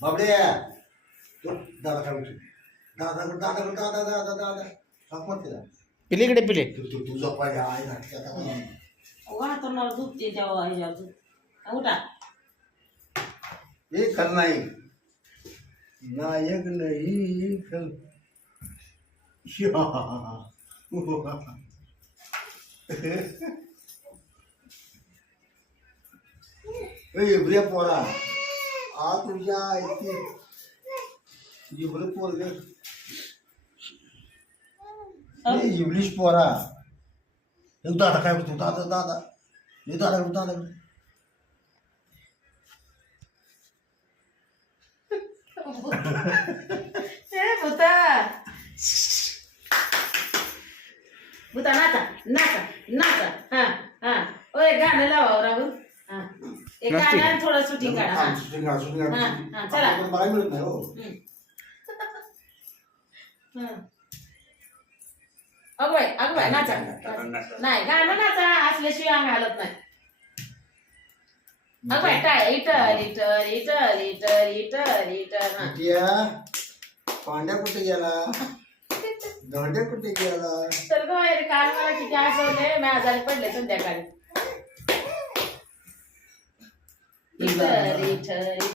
बाबडे तो दादा काय म्हणतो दादा दादा दादा दादा दादा सांग मग तिला पिले इकडे पिले तू तू तुझा पाय आहे ना वाहतुरणार झोपते तेव्हा ह्याच्यावर झोप उठा हे खलनायक नायक नाही खल इबऱ्या पोरा आ तुझ्या इथे इबरे पोर इंग्लिश पोरा एक दादा काय म्हणतो दादा दादा हे दादा दादा भूता भूता नाचा नाचा नाचा हा हा ओय गाणं लावा राहुल हा एक गाणं आणि थोडं शूटिंग काढा हा हा चला मला मिळत नाही हो अगवाय नाचा नाही गाणं नाचा असल्याशिवाय अंग हालत नाही अगवाय टाय इटर इटर इटर इटर इटर इटर हा पांड्या कुठे गेला धोंड्या कुठे गेला तर गं काल मला किती आठवले मी आजारी पडले संध्याकाळी इटर इटर